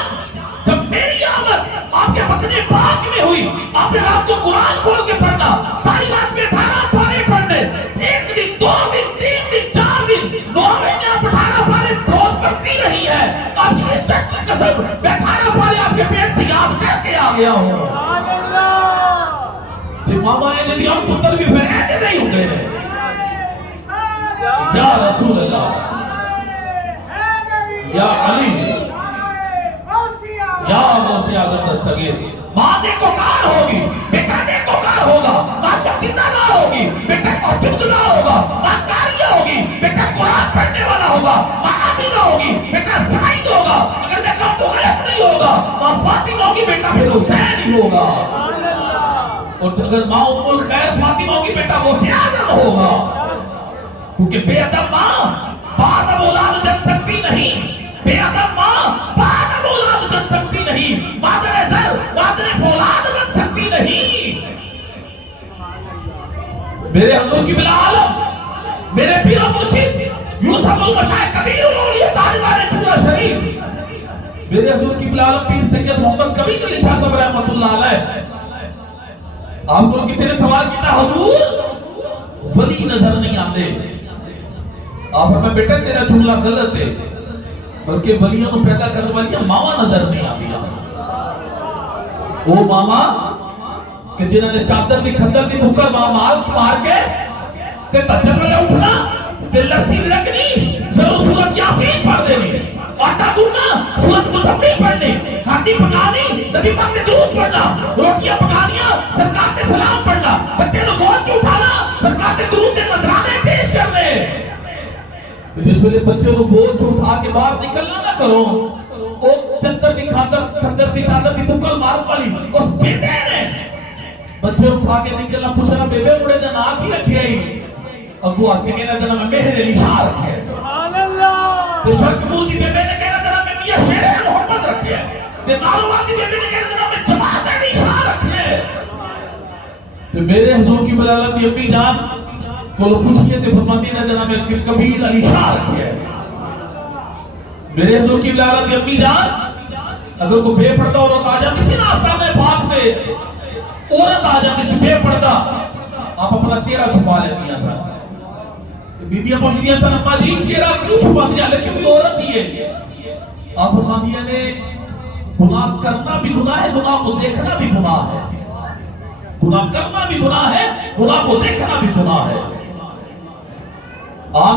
جب میری آمد آپ کے بدن پاک میں ہوئی، آپ نے رات کو قرآن کھول کے پڑھنا، ساری رات میں 18 پارے پڑھنے، 1 دن 2 دن 3 دن 4 دن 9 مہینے آپ 18 پارے روز پڑھتی رہی ہے۔ آپ کی عزت کی قسم میں 18 پارے آپ کے پیٹ سے یاد کر کے آ گیا ہوں۔ ماما ہے جدی ہم پتر بھی پھر ایسے نہیں ہوتے ہیں۔ یا رسول اللہ، یا علی، یا غوث اعظم دستگیر۔ ماں نے کو کار ہوگی، بیٹا نے کو کار ہوگا، ماں شخصیتہ نہ ہوگی، بیٹا محجوب نہ ہوگا، ماں کاریہ ہوگی، بیٹا قرآن پڑھنے والا ہوگا، ماں آمینہ ہوگی، بیٹا سعید ہوگا، اگر بیٹا مغلق نہیں ہوگا، ماں فاطمہ ہوگی، بیٹا پھر حسین ہی ہوگا، اور اگر ماں ام الخیر فاطمہ ہوگی بیٹا غوث اعظم ہوگا، کیونکہ بے ادب ماں بعد اب اولاد جن سکتی نہیں، بے ادب ماں بعد اب اولاد جن سکتی نہیں، مادر زر مادر فولاد جن سکتی نہیں۔ میرے حضور کی بلا عالم، میرے پیر و مرشد یوسف المشائخ کبیر الاولیاء تاجدار چورا شریف میرے حضور قبلہ عالم پیر سید محمد کبیر علی شاہ صاحب رحمۃ اللہ علیہ، آپ کو کسی نے سوال کیا حضور ولی نظر نہیں آتے، آپ فرمایا بیٹا تیرا جملہ غلط ہے، بلکہ ولیوں کو پیدا کرنے والی ماما نظر نہیں آتی، وہ ماما کہ جنہوں نے چادر دی کھدر دی بکر مار کے تے تجر میں اٹھنا تے لسی لگنی ضرور سورت یاسین پڑھ دینی، آٹا گھنا سورت مزمل پڑھنی، کھاتی پکانی نبی پاک نے درود پڑھنا، روٹیاں پکانیاں سرکار نے سلام پڑھنا، بچے نے گود سے اٹھانا سرکار نے درود کے نذرانے پیش کرنے۔ جس ویلے بچے کو گود سے اٹھا کے باہر نکلنا نہ کرو، وہ چادر دی چادر دی بکر مار والی اس بیٹے نے بچے اٹھا کے نکلنا، پوچھنا بیبے مڑے دا نام کی رکھی ہے؟ ابو آس کے کہنا دینا میں مہر علی شاہ رکھے ہے، سبحان اللہ۔ تے شرکپور کی بیبے نے کہنا دینا میں میاں شیر محمد رکھے ہے، تے ناروان کی بیبے نے کہنا دینا میں جماعت علی شاہ رکھے ہے۔ تے میرے حضور کی بلالت کی امی جان کو لوگ پوچھئے تے فرماتی نے دینا میں کبیر علی شاہ رکھے ہے۔ میرے حضور کی بلالت کی امی جان اگر کوئی بے پردہ عورت آ جائے کسی ناستانے پاک پہ عورت آ جائے کسی بے پردہ، آپ اپنا چہرہ چھپا لیتی ہیں ساتھ، بی بیاں پوچھتی ہیں سن اپا جی چہرہ کیوں چھپا دیا لیکن بھی عورت ہی ہے؟ آپ فرماتی ہیں نے گناہ کرنا بھی گناہ ہے، گناہ کو دیکھنا بھی گناہ ہے، گناہ کرنا بھی گناہ ہے، گناہ کو دیکھنا بھی گناہ ہے۔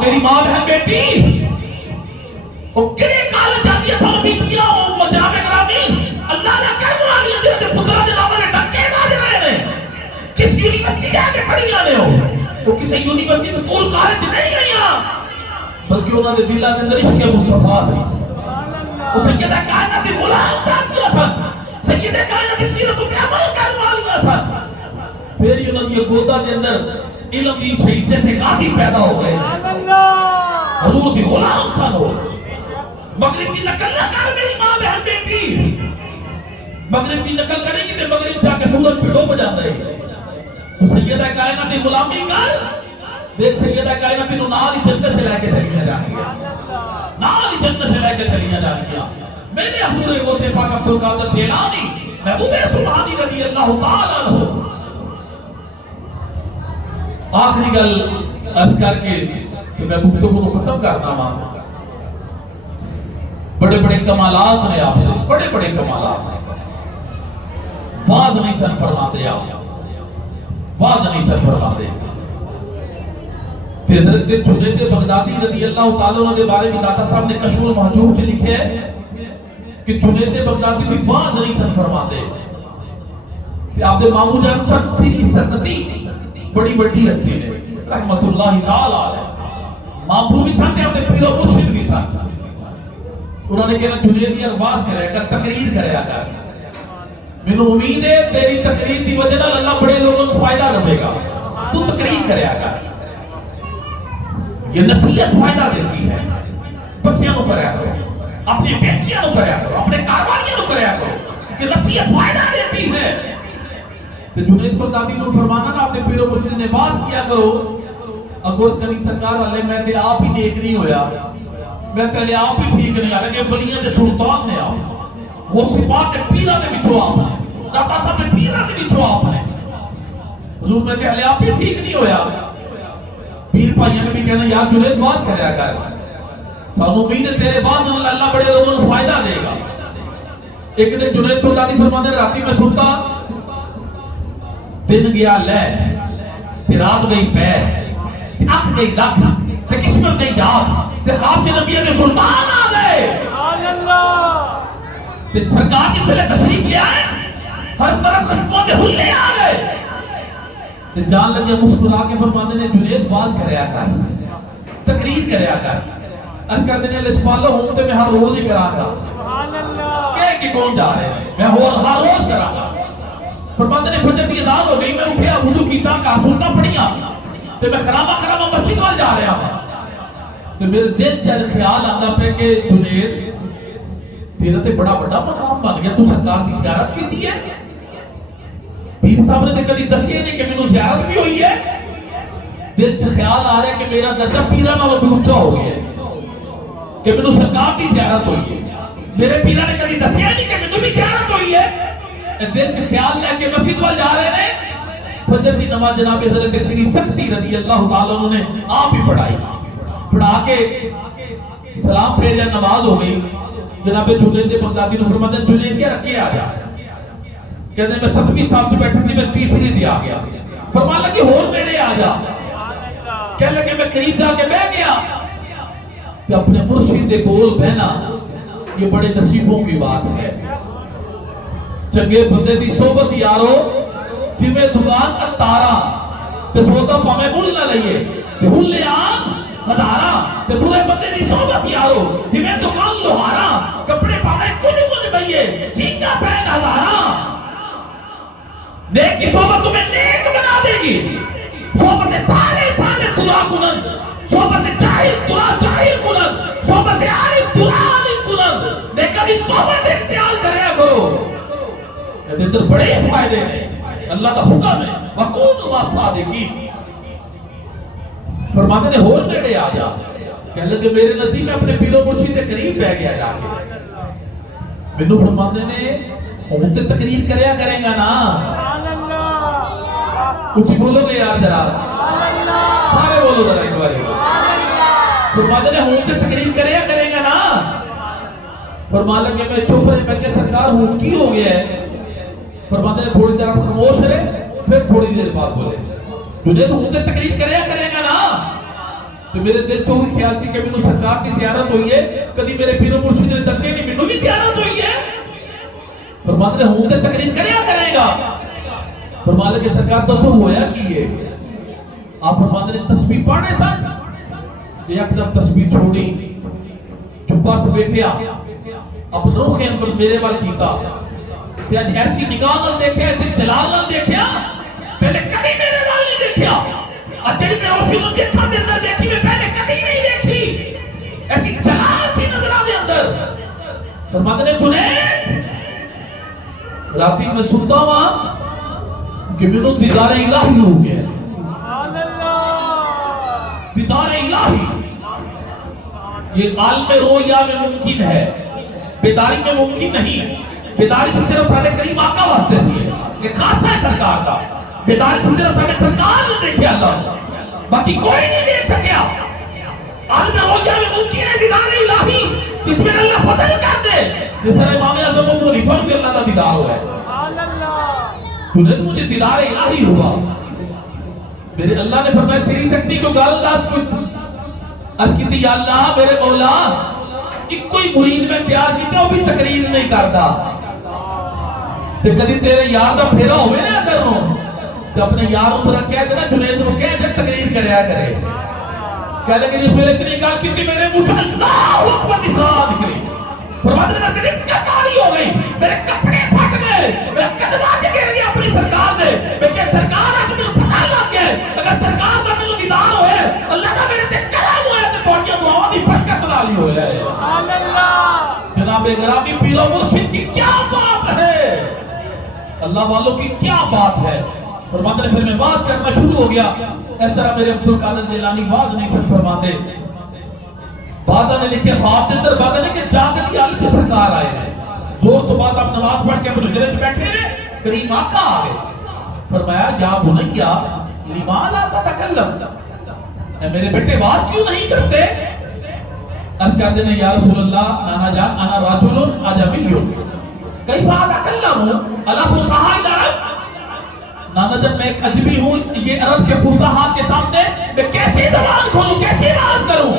میری ماں بہن بیٹی وہ کنے کالے جاتی ہے سب بیٹیاں وہ مجرام اکرامی اللہ نے کرنے والی ہیں جنہوں نے پترہ دن آمالے ڈکے مارے رہے ہیں، کس یونیورسٹی آگے پڑھی آنے ہو، وہ کسی یونیورسٹی سکول کالج نہیں گئی ہیں، بلکہ انہوں نے دلہ کے اندر عشق مصطفیٰ سی، وہ سیدہ کائنات غلام جاتی سن، سیدہ کائنات سیرت و عمل کرنے والی سن، پھر انہوں نے یہ گودہ کے اندر علم کی شہید جیسے قاضی پیدا ہو گئے حضور دی غلام سن ہو۔ مغرب کی نقل نہ کر میری ماں بہن بیٹی، مغرب کی نقل کریں گی تو مغرب جا کے سورج پہ ڈوب جاتا ہے، تو سیدہ کائنات کی غلامی کر دیکھ، سیدہ کائنات کی نال ہی جنت سے لے کے چلیاں جانی ہے، نال ہی جنت سے لے کے چلیاں جانی ہے۔ میرے حضور غوث پاک عبدالقادر جیلانی محبوب سبحانی رضی اللہ تعالیٰ عنہ، آخری گل عرض کر کے کہ میں گفتگو کو ختم کرنا ہوں، بڑے بڑے کمالات نے آپ نے، بڑے بڑے کمالات نے، واز نہیں سن فرما دے، آپ واز نہیں سن فرما دے۔ حضرت جنید بغدادی رضی اللہ تعالیٰ عنہ کے بارے میں داتا صاحب نے کشف المحجوب سے لکھے ہے کہ جنید بغدادی بھی واز نہیں سن فرما دے، آپ دے مامو جان سن سیری سرکتی بڑی بڑی ہستی نے رحمت اللہ تعالیٰ علیہ، مامو بھی سن نے اپنے پیر و مرشد بھی سن، انہوں نے کہنا جنید یہ واز کرے کر تقریر کرے کر، میں نے امید ہے تیری تقریر دی وجہ نال اللہ بڑے لوگوں کو فائدہ رہے گا، تو تقریر کرے کر، یہ نصیحت فائدہ دیتی ہے، بچیاں کو کریا کرو، اپنی بیٹیاں کو کریا کرو، اپنے کاروالیاں کو کریا کرو، کہ نصیحت فائدہ دیتی ہے۔ تو جنید بغدادی نے فرمانا نا اپنے پیر و مرشد نے باز کیا کرو، اگوچ کنی سرکار علیہ میں تے آپ ہی نیک نہیں ہویا، میں تے لے آپ ہی ٹھیک نہیں آ رہے، ولیاں دے سلطان نے آپ، وہ صفات پیرہ دے بچو آپ نے، داتا صاحب نے پیرہ دے بچو آپ نے، حضور میں تے لے آپ ہی ٹھیک نہیں ہویا، پیر پائیاں نے بھی کہنا یار جنید باز کریا کر، سانو امید ہے تیرے باز اللہ بڑے لوگوں کو فائدہ دے گا۔ ایک دن جنید بغدادی فرماتے ہیں راتی میں سنتا، دن گیا لے تے رات گئی پہ تے اکھ گئی لکھ تے قسمت گئی جات تے خواب سے نبی کے سلطان آ گئے، سبحان اللہ، تے سرکار کی صلح تشریف لے آئے، ہر طرف خشبوں کے حلے آ گئے، تے جان لگے مسکرا کے فرماتے ہیں جنید باز کریا کر، تقریر کریا کر، عرض کر دینے لچپالو ہوں تے میں ہر روز ہی کرا گا، سبحان اللہ، کہہ کہ کون جا رہے ہیں میں ہر روز کرا گا۔ فرماتے نے فجر کی اذان ہو گئی، میں اٹھیا وضو کیتا کہا سنتا پڑھیا تے میں خرابہ مسجد وال جا رہا ہوں، تے میرے دل چل خیال آندا پہ کہ جنید تیرا تے بڑا بڑا مقام بن گیا، تو سرکار دی زیارت کیتی ہے، پیر صاحب نے تے کبھی دسیا نہیں کہ مینوں زیارت بھی ہوئی ہے، دل چ خیال آ رہا ہے کہ میرا درجہ پیرا نالوں بھی اونچا ہو گیا ہے کہ مینوں سرکار کی زیارت ہوئی ہے، میرے پیرا نے کبھی دسیا نہیں کہ مینوں بھی زیارت ہوئی ہے۔ دل چ خیال لے کے مسجد وال جا رہے ہیں، فجر کی نماز جناب حضرت سری سختی رضی اللہ تعالیٰ عنہ نے آپ ہی پڑھائی، پڑھا کے سلام پھیریا، نماز ہو گئی۔ جناب جنید بغدادی نے فرمایا جنید یا رکھے آ جا، کہتے ہیں میں 7ویں صاحب سے بیٹھا تھی، میں 3ری سے آ گیا، فرمایا لگے ہور میرے آ جا، کہنے لگے میں قریب جا کے بیٹھ گیا کہ اپنے مرشد دے کول بہنا یہ بڑے نصیبوں کی بات ہے۔ چنگے بندے دی صحبت یارو جویں دکان اتارا تے سودا پاویں مل نہ لئیے تے ہلے آن ہزارا، تے برے بندے دی صحبت یارو جویں دکان لوہارا، کپڑے پاویں کچھ کچھ بئیے چیزاں پہن ہزارا۔ نیک کی صحبت تمہیں نیک بنا دے گی، صحبت سارے سارے تلا کنن، صحبت جاہل تلا جاہل کنن، صحبت عالم تلا عالم کنن، لیکن بھی صحبت اختیار کریا کرو، یہ اندر بڑے فائدے ہیں، اللہ کا حکم ہے وَقُونُوا مَعَ الصَّادِقِينَ۔ فرماتے نے ہور نیڑے آ جا، کہنے لگے میرے نصیب میں اپنے پیر و مرشد کے قریب بہ گیا جا کے۔ مینوں فرماتے نے ہوں تے تقریر کریا کریں گا نا، کچھ بولو گے یار ذرا، سارے بولو ذرا ایک بار۔ فرماتے نے ہوں تے تقریر کریا کریں گا نا، فرمانے لگے میں چپ رہے، میں کہ سرکار ہوں کی ہو گیا ہے؟ فرماتے نے تھوڑی دیر آپ خاموش رہے، پھر تھوڑی دیر بعد بولے تجھے تو ہوں تے تقریر کریا کریں گا نا۔ تو میرے دل تو ہوئی خیال سی کہ مینوں سرکار کی زیارت ہوئی ہے، کدی میرے پیر و مرشد نے دسے نہیں مینوں بھی زیارت ہوئی ہے۔ فرماتے نے ہوں تے تقریر کریا کرے گا، فرمانے کہ سرکار دسو ہویا کی ہے؟ آپ فرماتے نے تسبیح پڑھنے سن، یک دم تسبیح چھوڑی، چپا سے بیٹھیا، اپنے روح انور میرے وال کیتا، کہ آج ایسی نگاہ نال دیکھیا، ایسی جلال نال دیکھیا، پہلے کبھی میرے وال نہیں دیکھیا، آج جڑی میں اسی نال دیکھا دے اندر دیکھی میں پہلے کبھی نہیں دیکھی، ایسی جلال سی نظر آ دے اندر۔ فرماتے نے جنید راتی میں سنتا ہوں کہ مینوں دیدار الہی ہو گیا ہے، دیدار الہی، یہ عالم رویا میں ممکن ہے، بیداری میں ممکن نہیں۔ بیداری بھی صرف سارے کریم آقا واسطے سی ہے، یہ خاصہ ہے سرکار کا، بیداری بھی صرف سارے سرکار نے دیکھے اللہ، باقی کوئی نہیں دیکھ سکیا۔ عالم رویا میں ممکن ہے دیدار الہی، اس میں اللہ فضل کر دے، جس طرح امام اعظم ابو حنیفہ کے اللہ کا دیدار ہوا ہے۔ جنید مجھے دیدار الہی ہوا، میرے اللہ نے فرمایا سری سکتی کو گال داس کچھ عرض کی تھی یا اللہ میرے مولا ایک کوئی مرید میں پیار کیتا وہ بھی تقریر نہیں کرتا، تے کدی تیرے یار دا پھیرا ہوئے نا اگر ہوں تے اپنے یاروں پر کہہ دینا جنید کو کہہ جب تقریر کریا کرے، کہہ لے کہ جس میں اتنی گال کی تھی میں نے مجھے اللہ اکبر کی صلاح نکلی، فرماتے نے میری کتاری ہو گئی، میرے کپڑے پھٹ گئے، میرے قدمہ سے گر گیا اپنی سرکار دے، میں کہ سرکار آج میں پتہ لگ گئے، اگر سرکار کا میں دیدار ہوئے اللہ کا میرے تے کرم ہوئے تے توڑیاں دعاوں دی برکت نالی ہوئے ہے۔ جناب گرامی پیر و مرشد کی کیا بات ہے، اللہ والوں کی کیا بات ہے۔ فرماتے نے پھر میں واز کرنا شروع ہو گیا، اس طرح میرے عبدالقادر جیلانی واز نہیں سن فرماتے، بادہ نے لکھے خواب کے اندر بادہ نے کہ جاگتی حالت کے سرکار آئے ہیں، زور تو بعد آپ نماز پڑھ کے اپنے حجرے سے بیٹھے ہیں، کریم آقا آ گئے، فرمایا یا بنیا لما لا تتکلم، اے میرے بیٹے واز کیوں نہیں کرتے؟ عرض کرتے ہیں یا رسول اللہ نانا جان انا راجل عجمی کیف اتکلم علی فصحاء العرب، نانا جان میں ایک عجمی ہوں، یہ عرب کے فصحاء کے سامنے میں کیسے زبان کھولوں، کیسے واز کروں؟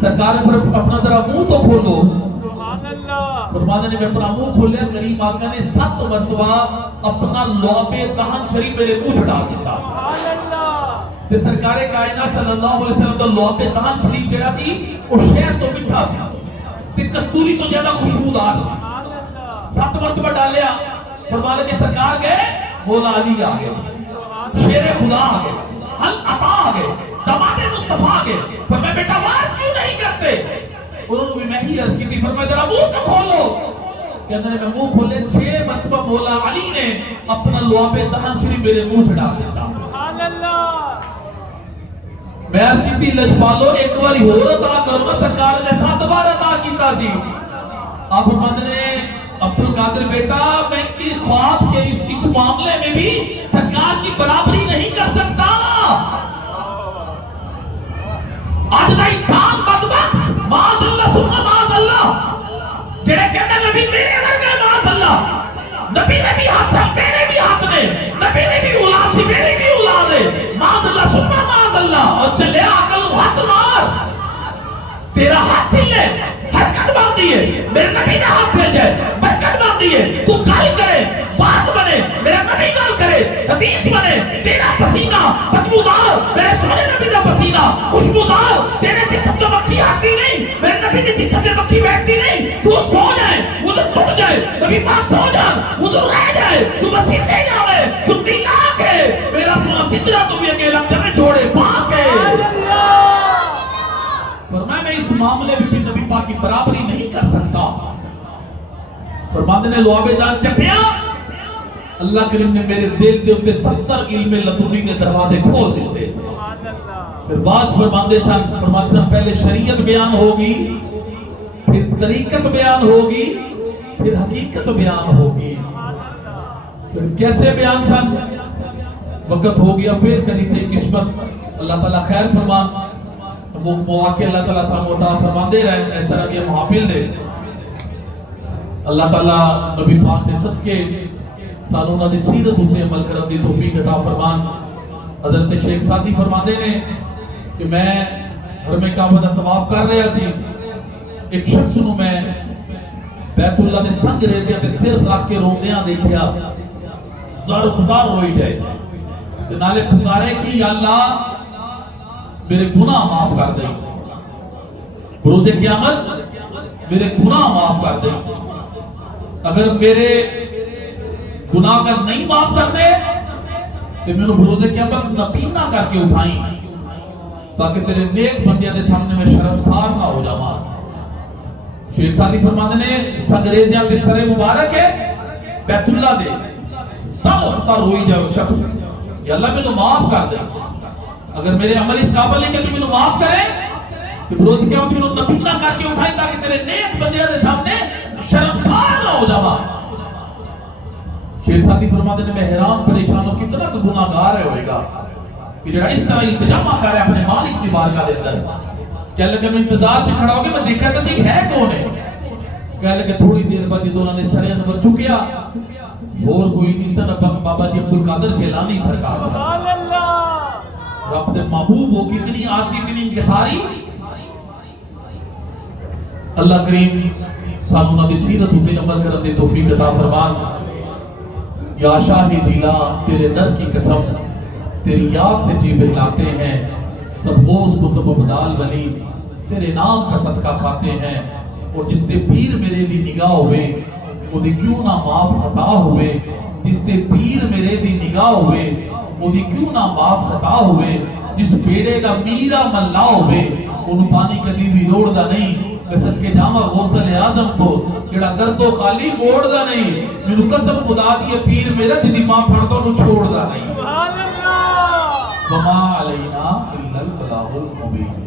سرکار نے اپنا ذرا منہ تو کھولو، فرماتے نے میں اپنا منہ کھولیا، کریم آقا نے 7 مرتبہ اپنا لعاب دہن شریف میرے منہ چھڑا دیتا، تے سرکار کائنات صلی اللہ علیہ وسلم دا لعاب دہن شریف جڑا سی وہ شہد تو مٹھا سی تے کستوری تو زیادہ خوشبودار سی، 7 مرتبہ ڈالیا، فرماتے کہ سرکار گئے، مولا علی آ گئے، شیر خدا آ گئے، حل عطا آ گئے، داماد مصطفیٰ آ گئے، فرمایا بیٹا واز کیوں نہیں کرتے؟ انہوں نے بھی میں ہی عرض کی تھی، فرمایا ذرا منہ تو کھولو، کہتے ہیں میں منہ کھولے 6 مرتبہ مولا علی نے اپنا لعاب دہن شریف میرے منہ چھڑا دیتا، میں عرض کی لجپالو ایک باری ہور عطا کرو، سرکار نے 7 بار عطا کیتا سی۔ آپ فرماتے ہیں عبد القادر بیٹا میں کی خواب کے اس معاملے میں بھی سرکار کی برابری نہیں کر سکتا۔ آج کا انسان بدبخت معاذ اللہ سننا معاذ اللہ جڑے کہتے نبی میرے ورگا معاذ اللہ، نبی نے بھی ہاتھ سے میرے بھی ہاتھ میں، نبی نے بھی اولاد سے میری بھی اولاد ہے، معاذ اللہ سننا معاذ اللہ، اور چلے عقل ہاتھ مار، تیرا ہاتھ ہلے حرکت باندھی ہے، میرے نبی نے ہاتھ بھیجا ہے برکت باندھی ہے، تو گل کرے بات بنے، میرا نبی گل کرے حدیث بنے، تیرا پسینہ بدبودار میرے سونے نبی کا پسینہ خوشبودار، تیرے جسم جو مکھی آتی نہیں میرے نبی کے جسم جو مکھی بیٹھتی نہیں، تو سو جائے ادھر ٹوٹ جائے، نبی پاک سو جائے ادھر رہ جائے، تو بس اتنے جاوے کتی لاکھ ہے، میرا سونا سجرہ تو بھی اکیلا جمع جوڑے پاک ہے۔ فرمایا میں اس معاملے میں بھی نبی پاک کی برابری نہیں کر سکتا۔ فرماتے نے لوابے جان چٹیا اللہ کریم نے میرے دل دے اتے 70 علم لدنی کے دروازے کھول دیتے۔ پھر باز فرماتے سن پہلے شریعت بیان ہوگی، پھر طریقت بیان ہوگی، پھر حقیقت بیان ہوگی، پھر کیسے بیان سن وقت ہو گیا پھر کلی سے قسمت اللہ تعالیٰ خیر فرمان وہ مواقع اللہ تعالیٰ صاحب عطا فرمان دے رہے ہیں، اس طرح کے محافل دے اللہ تعالیٰ نبی پاک نے صدقے سانوں نہ دی سیرت ہوتے عمل کرن دی توفیق عطا فرمان۔ حضرت شیخ سادی فرماندے نے کہ میں حرم کعبہ دا طواف کر رہا سی، ایک شخص نو میں بیت اللہ دے سنگ ریزے تے سر رکھ کے روندیاں دیکھیا، زر پتار ہوئی جائے تے نالے پکارے کہ یا اللہ میرے گناہ معاف کر دیں، بروز قیامت میرے گناہ معاف کر دیں، اگر میرے گناہ کر نہیں معاف کرنے تو میں نے بروز قیامت نبینا کر کے اٹھائیں تاکہ تیرے نیک بندیاں دے سامنے میں شرمسار نہ ہو جاواں۔ شیخ سادی فرماتے نے سنگریزیاں دے سرے مبارک ہے بیت اللہ دے سب اختار ہوئی جائے وہ شخص، یا اللہ میں تو معاف کر دے، اگر میرے عمل اس قابل ہے کہ تو میں نے معاف کرے کہ بروز قیامت میں نے نبینا کر کے اٹھائیں تاکہ تیرے نیک بندیاں دے سامنے شرمسار نہ ہو جاواں۔ شیخ سادی فرماتے نے میں حیران پریشان ہوں کتنا تو گناہگار ہے ہوئے گا کہ جڑا اس طرح التجامہ کر رہا ہے اپنے مالک کی بارگاہ دے اندر۔ کہہ لگے میں انتظار سے کھڑا ہو گیا، میں دیکھا تھا سی ہے کون ہے، کہہ لگے تھوڑی دیر بعد جدوں انہوں نے سرے انور چکیا اور کوئی نہیں سن بابا جی عبدالقادر جیلانی سرکار سبحان اللہ، رب دے محبوب ہو کتنی آجی اتنی انکساری۔ اللہ کریم سانوں نہ دی سیرت ہوتے عمل کرن دی توفیق عطا فرمان۔ یا شاہ جیلا تیرے در کی قسم تیری یاد سے جی بہلاتے ہیں، سب غوث کتب ابدال ولی تیرے نام کا صدقہ کھاتے ہیں، اور جس تے پیر میرے دی نگاہ ہوئے وہ دی کیوں نہ معاف خطا ہوئے، جس تے پیر میرے دی نگاہ ہوئے وہ دی کیوں نہ معاف خطا ہوئے، جس بیڑے دا میرا ملا ہوئے انہوں پانی کدی بھی روڑ دا نہیں، قسم کے جامع غوثل اعظم تو جڑا درد و خالی موڑ دا نہیں، میرے قسم خدا دی پیر میرا جدی ماں پڑھتا انہوں چھوڑ دا نہیں۔ سبحان اللہ، وما علینا الا البلاغ المبین۔